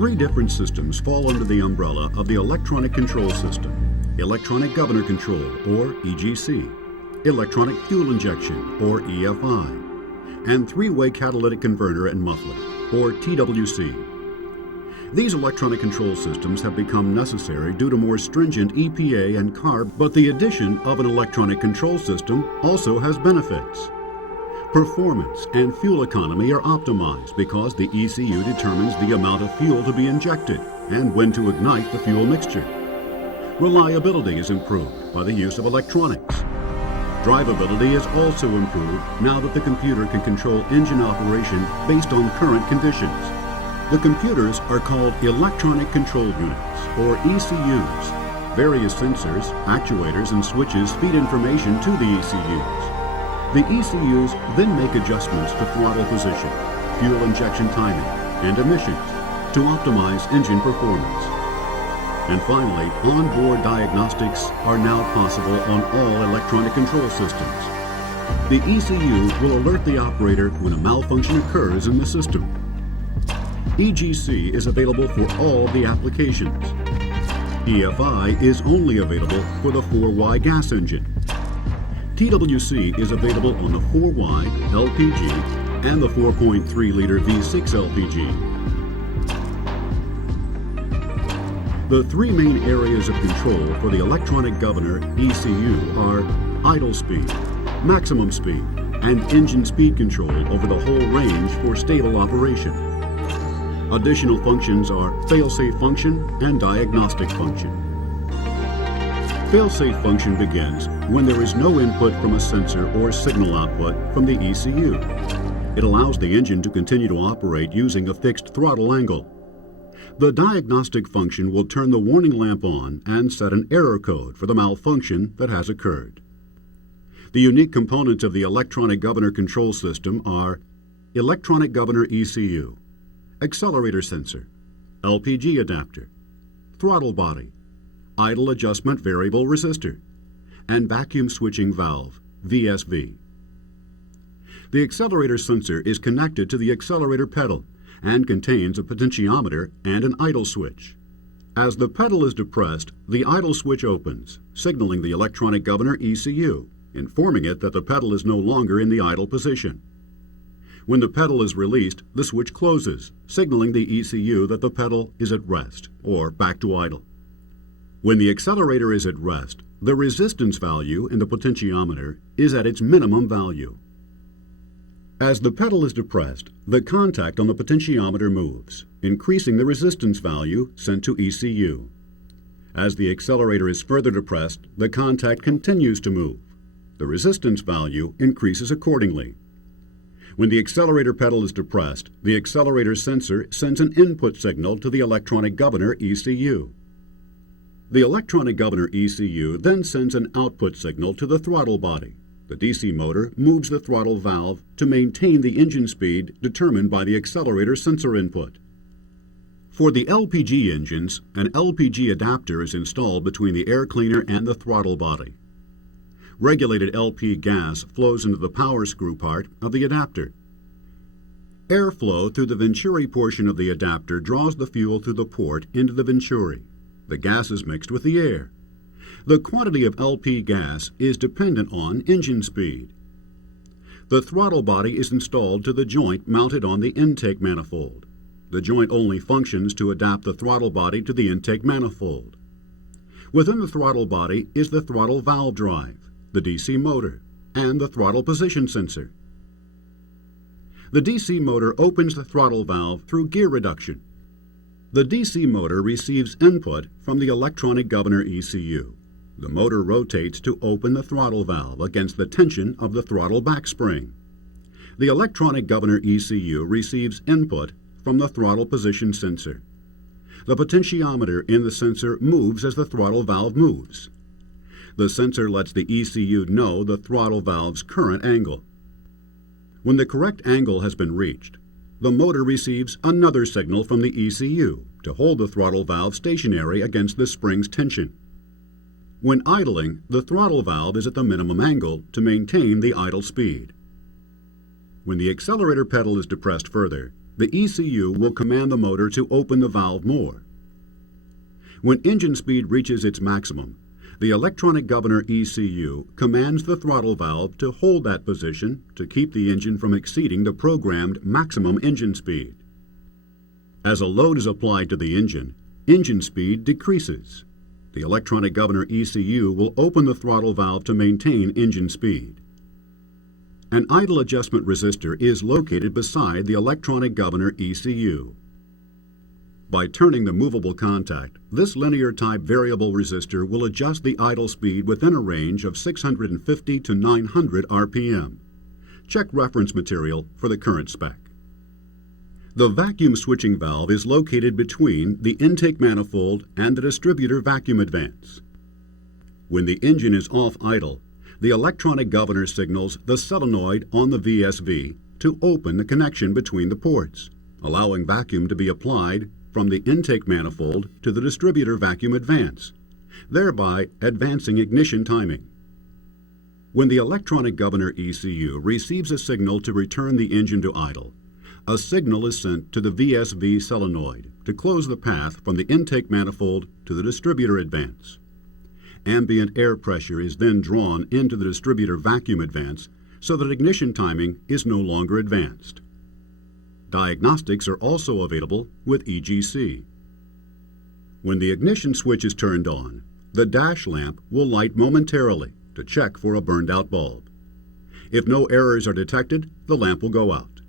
Three different systems fall under the umbrella of the Electronic Control System: Electronic Governor Control, or EGC, Electronic Fuel Injection, or EFI, and Three-Way Catalytic Converter and Muffler, or TWC. These electronic control systems have become necessary due to more stringent EPA and CARB, but the addition of an electronic control system also has benefits. Performance and fuel economy are optimized because the ECU determines the amount of fuel to be injected and when to ignite the fuel mixture. Reliability is improved by the use of electronics. Drivability is also improved now that the computer can control engine operation based on current conditions. The computers are called Electronic Control Units, or ECUs. Various sensors, actuators, and switches feed information to the ECUs. The ECUs then make adjustments to throttle position, fuel injection timing, and emissions to optimize engine performance. And finally, onboard diagnostics are now possible on all electronic control systems. The ECU will alert the operator when a malfunction occurs in the system. EGC is available for all the applications. EFI is only available for the 4Y gas engine. TWC is available on the 4Y LPG and the 4.3-liter V6 LPG. The three main areas of control for the electronic governor ECU are idle speed, maximum speed, and engine speed control over the whole range for stable operation. Additional functions are fail-safe function and diagnostic function. Fail-safe function begins when there is no input from a sensor or signal output from the ECU. It allows the engine to continue to operate using a fixed throttle angle. The diagnostic function will turn the warning lamp on and set an error code for the malfunction that has occurred. The unique components of the electronic governor control system are electronic governor ECU, accelerator sensor, LPG adapter, throttle body, idle adjustment variable resistor, and vacuum switching valve, VSV. The accelerator sensor is connected to the accelerator pedal and contains a potentiometer and an idle switch. As the pedal is depressed, the idle switch opens, signaling the electronic governor ECU, informing it that the pedal is no longer in the idle position. When the pedal is released, the switch closes, signaling the ECU that the pedal is at rest, or back to idle. When the accelerator is at rest, the resistance value in the potentiometer is at its minimum value. As the pedal is depressed, the contact on the potentiometer moves, increasing the resistance value sent to ECU. As the accelerator is further depressed, the contact continues to move. The resistance value increases accordingly. When the accelerator pedal is depressed, the accelerator sensor sends an input signal to the electronic governor ECU. The electronic governor ECU then sends an output signal to the throttle body. The DC motor moves the throttle valve to maintain the engine speed determined by the accelerator sensor input. For the LPG engines, an LPG adapter is installed between the air cleaner and the throttle body. Regulated LP gas flows into the power screw part of the adapter. Airflow through the venturi portion of the adapter draws the fuel through the port into the venturi. The gas is mixed with the air. The quantity of LP gas is dependent on engine speed. The throttle body is installed to the joint mounted on the intake manifold. The joint only functions to adapt the throttle body to the intake manifold. Within the throttle body is the throttle valve drive, the DC motor, and the throttle position sensor. The DC motor opens the throttle valve through gear reduction. The DC motor receives input from the electronic governor ECU. The motor rotates to open the throttle valve against the tension of the throttle backspring. The electronic governor ECU receives input from the throttle position sensor. The potentiometer in the sensor moves as the throttle valve moves. The sensor lets the ECU know the throttle valve's current angle. When the correct angle has been reached, the motor receives another signal from the ECU to hold the throttle valve stationary against the spring's tension. When idling, the throttle valve is at the minimum angle to maintain the idle speed. When the accelerator pedal is depressed further, the ECU will command the motor to open the valve more. When engine speed reaches its maximum, the electronic governor ECU commands the throttle valve to hold that position to keep the engine from exceeding the programmed maximum engine speed. As a load is applied to the engine speed decreases. The electronic governor ECU will open the throttle valve to maintain engine speed. An idle adjustment resistor is located beside the electronic governor ECU. By turning the movable contact, this linear-type variable resistor will adjust the idle speed within a range of 650 to 900 RPM. Check reference material for the current spec. The vacuum switching valve is located between the intake manifold and the distributor vacuum advance. When the engine is off idle, the electronic governor signals the solenoid on the VSV to open the connection between the ports, allowing vacuum to be applied from the intake manifold to the distributor vacuum advance, thereby advancing ignition timing. When the electronic governor ECU receives a signal to return the engine to idle, a signal is sent to the VSV solenoid to close the path from the intake manifold to the distributor advance. Ambient air pressure is then drawn into the distributor vacuum advance so that ignition timing is no longer advanced. Diagnostics are also available with EGC. When the ignition switch is turned on, the dash lamp will light momentarily to check for a burned out bulb. If no errors are detected, the lamp will go out.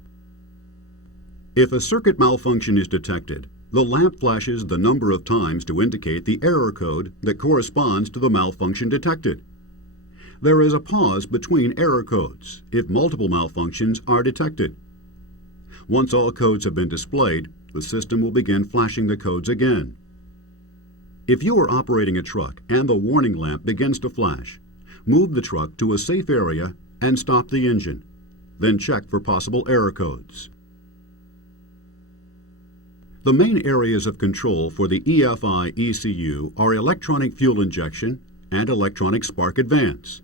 If a circuit malfunction is detected, the lamp flashes the number of times to indicate the error code that corresponds to the malfunction detected. There is a pause between error codes if multiple malfunctions are detected. Once all codes have been displayed, the system will begin flashing the codes again. If you are operating a truck and the warning lamp begins to flash, move the truck to a safe area and stop the engine. Then check for possible error codes. The main areas of control for the EFI ECU are electronic fuel injection and electronic spark advance.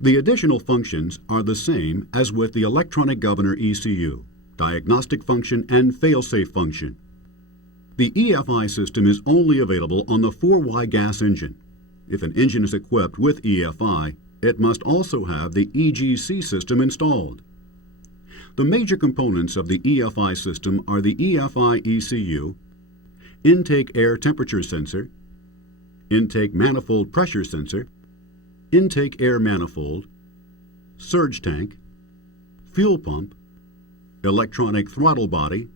The additional functions are the same as with the electronic governor ECU, diagnostic function and failsafe function. The EFI system is only available on the 4Y gas engine. If an engine is equipped with EFI, it must also have the EGC system installed. The major components of the EFI system are the EFI ECU, intake air temperature sensor, intake manifold pressure sensor, intake air manifold, surge tank, fuel pump, electronic throttle body,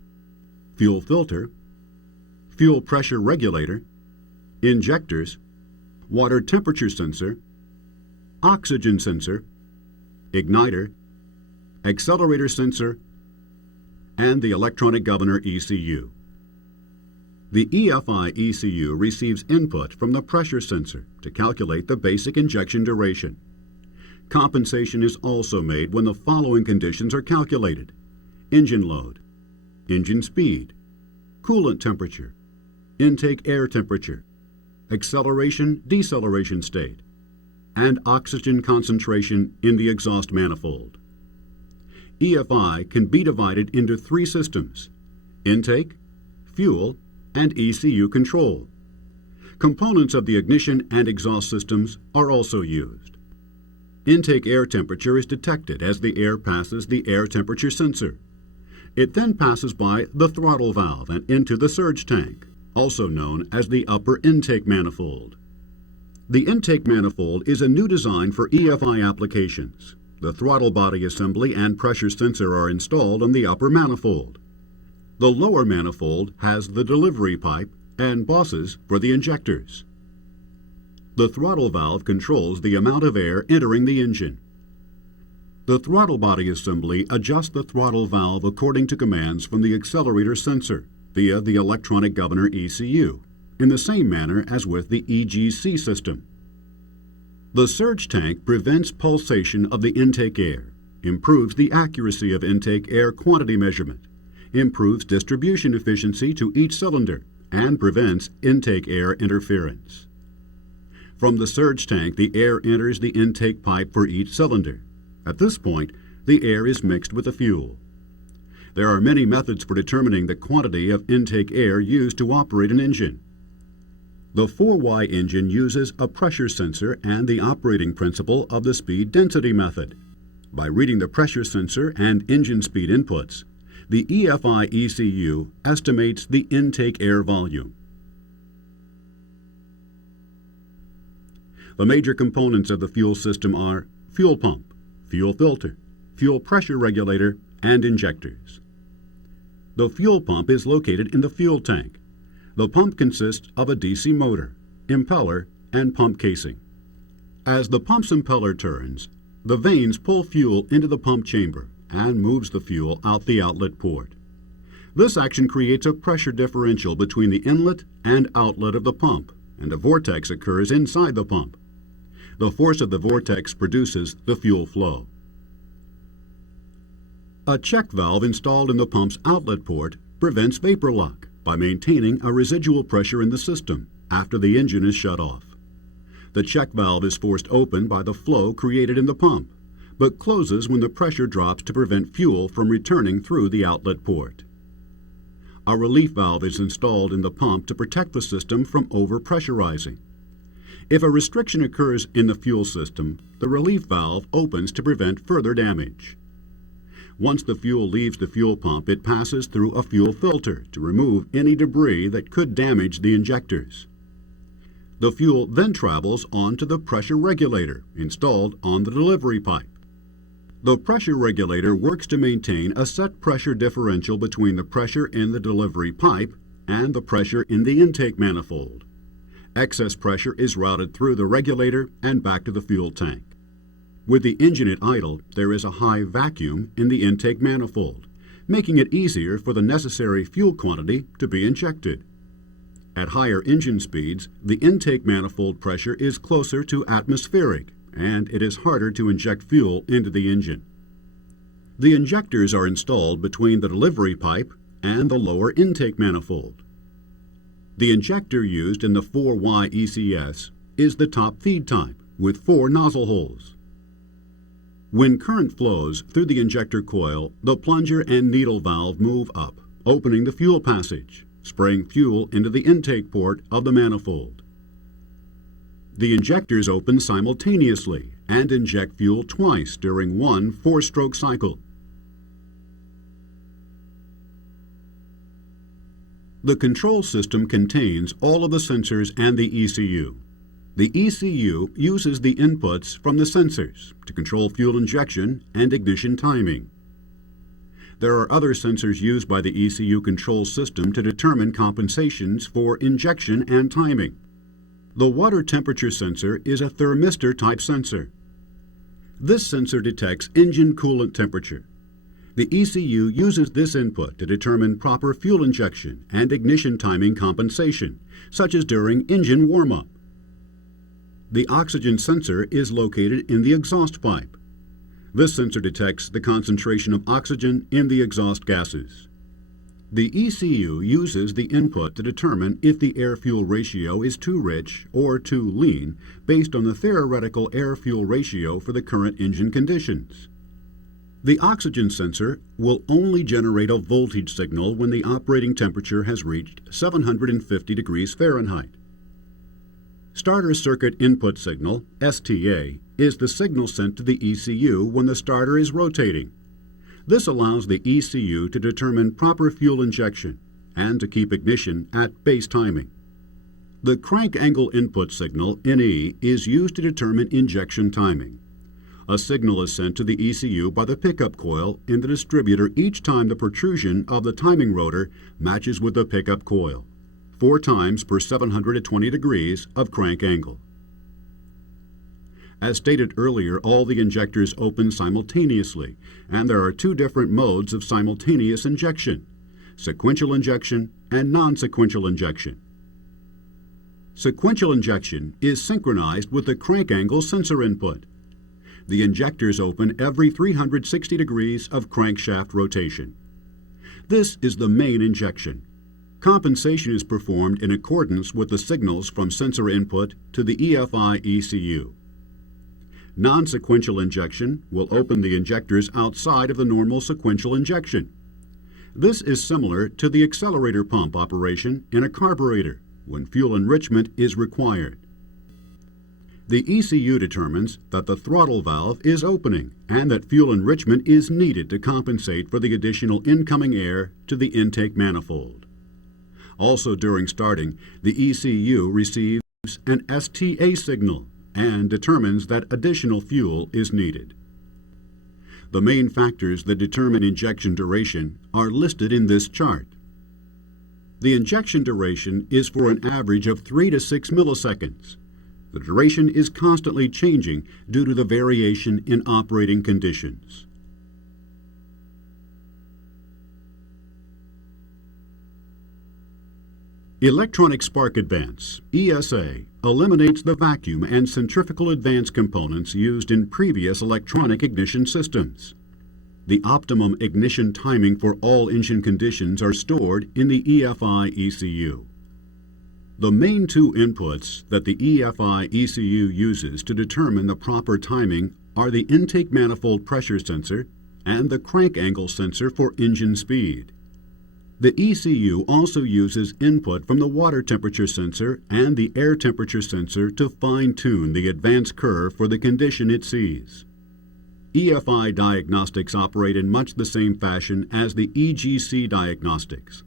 fuel filter, fuel pressure regulator, injectors, water temperature sensor, oxygen sensor, igniter, accelerator sensor, and the electronic governor ECU. The EFI ECU receives input from the pressure sensor to calculate the basic injection duration. Compensation is also made when the following conditions are calculated: engine load, engine speed, coolant temperature, intake air temperature, acceleration deceleration state, and oxygen concentration in the exhaust manifold. EFI can be divided into three systems: intake, fuel, and ECU control. Components of the ignition and exhaust systems are also used. Intake air temperature is detected as the air passes the air temperature sensor. It then passes by the throttle valve and into the surge tank, also known as the upper intake manifold. The intake manifold is a new design for EFI applications. The throttle body assembly and pressure sensor are installed on the upper manifold. The lower manifold has the delivery pipe and bosses for the injectors. The throttle valve controls the amount of air entering the engine. The throttle body assembly adjusts the throttle valve according to commands from the accelerator sensor via the electronic governor ECU, in the same manner as with the EGC system. The surge tank prevents pulsation of the intake air, improves the accuracy of intake air quantity measurement, improves distribution efficiency to each cylinder, and prevents intake air interference. From the surge tank, the air enters the intake pipe for each cylinder. At this point, the air is mixed with the fuel. There are many methods for determining the quantity of intake air used to operate an engine. The 4Y engine uses a pressure sensor and the operating principle of the speed density method. By reading the pressure sensor and engine speed inputs, the EFI ECU estimates the intake air volume. The major components of the fuel system are fuel pump, fuel filter, fuel pressure regulator, and injectors. The fuel pump is located in the fuel tank. The pump consists of a DC motor, impeller, and pump casing. As the pump's impeller turns, the vanes pull fuel into the pump chamber and moves the fuel out the outlet port. This action creates a pressure differential between the inlet and outlet of the pump, and a vortex occurs inside the pump. The force of the vortex produces the fuel flow. A check valve installed in the pump's outlet port prevents vapor lock by maintaining a residual pressure in the system after the engine is shut off. The check valve is forced open by the flow created in the pump, but closes when the pressure drops to prevent fuel from returning through the outlet port. A relief valve is installed in the pump to protect the system from overpressurizing. If a restriction occurs in the fuel system, the relief valve opens to prevent further damage. Once the fuel leaves the fuel pump, it passes through a fuel filter to remove any debris that could damage the injectors. The fuel then travels onto the pressure regulator installed on the delivery pipe. The pressure regulator works to maintain a set pressure differential between the pressure in the delivery pipe and the pressure in the intake manifold. Excess pressure is routed through the regulator and back to the fuel tank. With the engine at idle, there is a high vacuum in the intake manifold, making it easier for the necessary fuel quantity to be injected. At higher engine speeds, the intake manifold pressure is closer to atmospheric, and it is harder to inject fuel into the engine. The injectors are installed between the delivery pipe and the lower intake manifold. The injector used in the 4Y ECS is the top feed type with 4 nozzle holes. When current flows through the injector coil, the plunger and needle valve move up, opening the fuel passage, spraying fuel into the intake port of the manifold. The injectors open simultaneously and inject fuel twice during one 4-stroke cycle. The control system contains all of the sensors and the ECU. The ECU uses the inputs from the sensors to control fuel injection and ignition timing. There are other sensors used by the ECU control system to determine compensations for injection and timing. The water temperature sensor is a thermistor type sensor. This sensor detects engine coolant temperature. The ECU uses this input to determine proper fuel injection and ignition timing compensation, such as during engine warm-up. The oxygen sensor is located in the exhaust pipe. This sensor detects the concentration of oxygen in the exhaust gases. The ECU uses the input to determine if the air-fuel ratio is too rich or too lean based on the theoretical air-fuel ratio for the current engine conditions. The oxygen sensor will only generate a voltage signal when the operating temperature has reached 750 degrees Fahrenheit. Starter circuit input signal, STA, is the signal sent to the ECU when the starter is rotating. This allows the ECU to determine proper fuel injection and to keep ignition at base timing. The crank angle input signal, NE, is used to determine injection timing. A signal is sent to the ECU by the pickup coil in the distributor each time the protrusion of the timing rotor matches with the pickup coil, 4 times per 720 degrees of crank angle. As stated earlier, all the injectors open simultaneously, and there are 2 different modes of simultaneous injection: sequential injection and non-sequential injection. Sequential injection is synchronized with the crank angle sensor input. The injectors open every 360 degrees of crankshaft rotation. This is the main injection. Compensation is performed in accordance with the signals from sensor input to the EFI ECU. Non-sequential injection will open the injectors outside of the normal sequential injection. This is similar to the accelerator pump operation in a carburetor when fuel enrichment is required. The ECU determines that the throttle valve is opening and that fuel enrichment is needed to compensate for the additional incoming air to the intake manifold. Also during starting, the ECU receives an STA signal and determines that additional fuel is needed. The main factors that determine injection duration are listed in this chart. The injection duration is for an average of 3 to 6 milliseconds. The duration is constantly changing due to the variation in operating conditions. Electronic Spark Advance, ESA, eliminates the vacuum and centrifugal advance components used in previous electronic ignition systems. The optimum ignition timing for all engine conditions are stored in the EFI ECU. The main two inputs that the EFI ECU uses to determine the proper timing are the intake manifold pressure sensor and the crank angle sensor for engine speed. The ECU also uses input from the water temperature sensor and the air temperature sensor to fine-tune the advance curve for the condition it sees. EFI diagnostics operate in much the same fashion as the EGC diagnostics.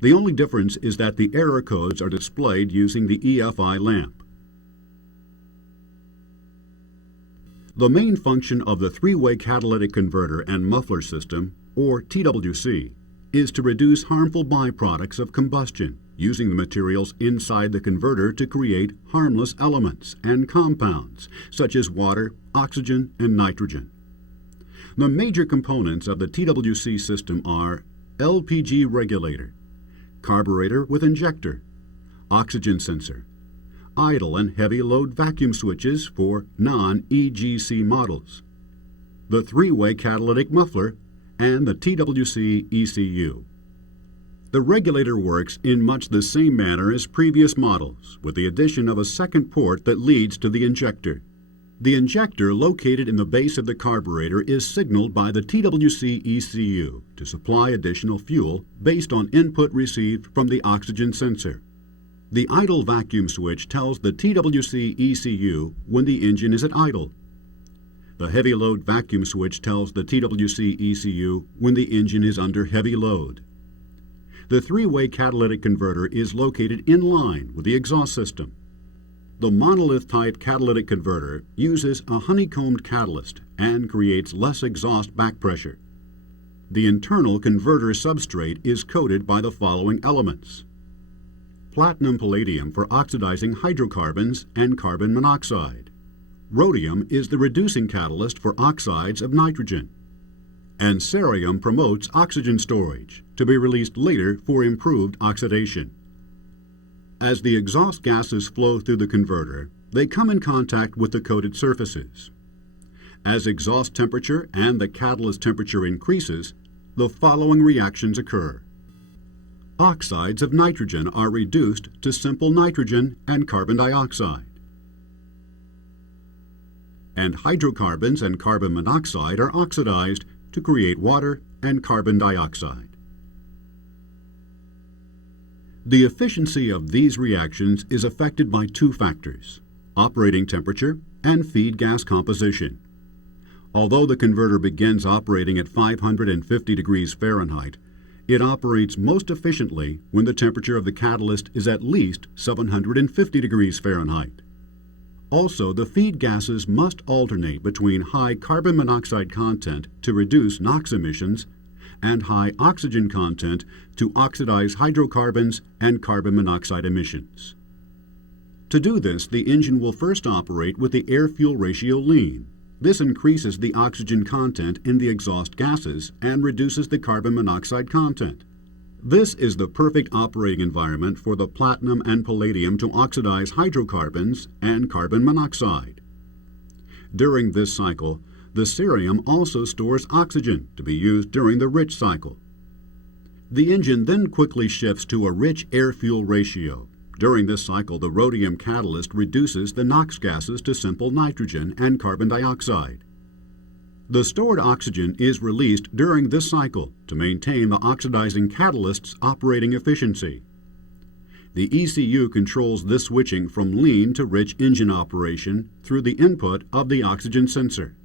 The only difference is that the error codes are displayed using the EFI lamp. The main function of the three-way catalytic converter and muffler system, or TWC, is to reduce harmful byproducts of combustion using the materials inside the converter to create harmless elements and compounds such as water, oxygen, and nitrogen. The major components of the TWC system are LPG regulator, carburetor with injector, oxygen sensor, idle and heavy load vacuum switches for non-EGC models, the three-way catalytic muffler, and the TWC ECU. The regulator works in much the same manner as previous models, with the addition of a second port that leads to the injector. The injector located in the base of the carburetor is signaled by the TWC ECU to supply additional fuel based on input received from the oxygen sensor. The idle vacuum switch tells the TWC ECU when the engine is at idle. The heavy load vacuum switch tells the TWC ECU when the engine is under heavy load. The three-way catalytic converter is located in line with the exhaust system. The monolith-type catalytic converter uses a honeycombed catalyst and creates less exhaust back pressure. The internal converter substrate is coated by the following elements: platinum palladium for oxidizing hydrocarbons and carbon monoxide. Rhodium is the reducing catalyst for oxides of nitrogen. And cerium promotes oxygen storage to be released later for improved oxidation. As the exhaust gases flow through the converter, they come in contact with the coated surfaces. As exhaust temperature and the catalyst temperature increases, the following reactions occur. Oxides of nitrogen are reduced to simple nitrogen and carbon dioxide. And hydrocarbons and carbon monoxide are oxidized to create water and carbon dioxide. The efficiency of these reactions is affected by two factors: operating temperature and feed gas composition. Although the converter begins operating at 550 degrees Fahrenheit, it operates most efficiently when the temperature of the catalyst is at least 750 degrees Fahrenheit. Also, the feed gases must alternate between high carbon monoxide content to reduce NOx emissions and high oxygen content to oxidize hydrocarbons and carbon monoxide emissions. To do this, the engine will first operate with the air-fuel ratio lean. This increases the oxygen content in the exhaust gases and reduces the carbon monoxide content. This is the perfect operating environment for the platinum and palladium to oxidize hydrocarbons and carbon monoxide. During this cycle, the cerium also stores oxygen to be used during the rich cycle. The engine then quickly shifts to a rich air-fuel ratio. During this cycle, the rhodium catalyst reduces the NOx gases to simple nitrogen and carbon dioxide. The stored oxygen is released during this cycle to maintain the oxidizing catalyst's operating efficiency. The ECU controls this switching from lean to rich engine operation through the input of the oxygen sensor.